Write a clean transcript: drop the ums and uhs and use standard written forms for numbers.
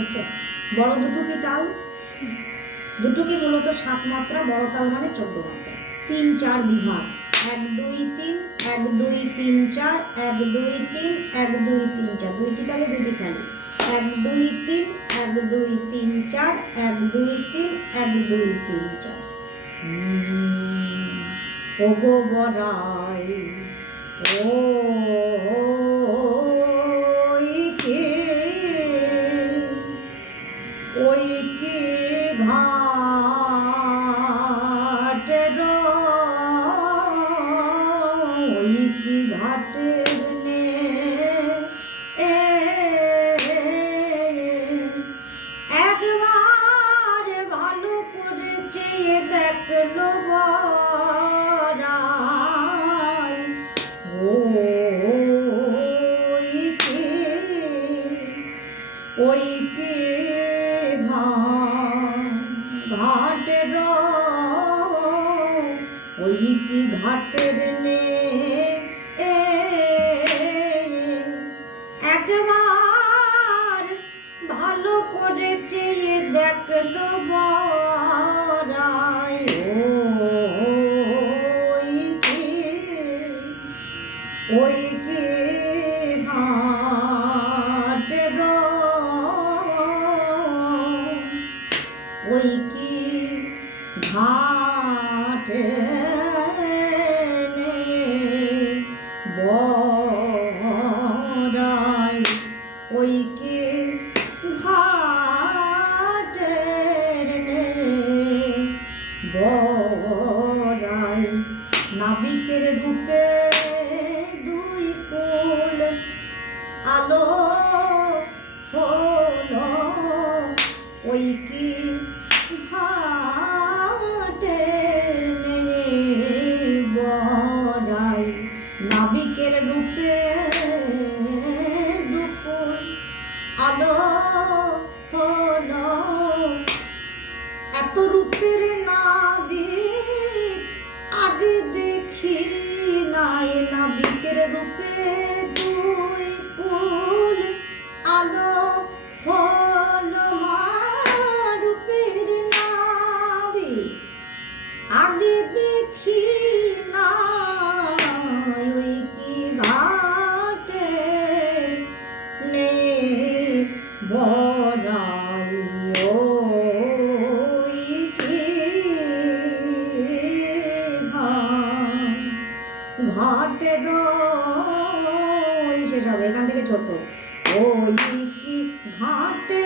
আচ্ছা, বড় দুটুকি তাল, দুটুকি মূলত 7 মাত্রা, বড় তাল মানে 14 মাত্রা। 3-4 বিভাগ, 1 2 3 1 2 3 4 1 2 3 1 2 3 4, দুইটি তালে দুইটি খালি, 1 2 3 1 2 3 4 1 2 3 1 2 3 4। ও গো বড়াই ও ওই কি ঘাট ওই কি ঘাটের নে একবার ভালো করে চেয়ে দেখলো বড়াই ওই কি ঘাটের ওই কি ঘাটের নে একবার ভালো করে চেয়ে দেখলো বড়াই ওই কি ঘাটের ওই কি ঘাটে বড়াই ওই কি ঘাটের বড়াই নাবিকের রূপে দুই কুল আলো হলো ওই কি ঘাটের বড়াই নাবিকের রূপে দুপুর আলো হলো এত রূপের নাবিক আগে দেখি নাই নাবিকের রূপে দুই কুল আলো হলো রূপের নাবিক আগে দেখি না ওই কি ঘাটের নে বড়াই ওই কি ঘাটের ওই শেষ হবে এখান থেকে ছোট ওই কি ঘাটে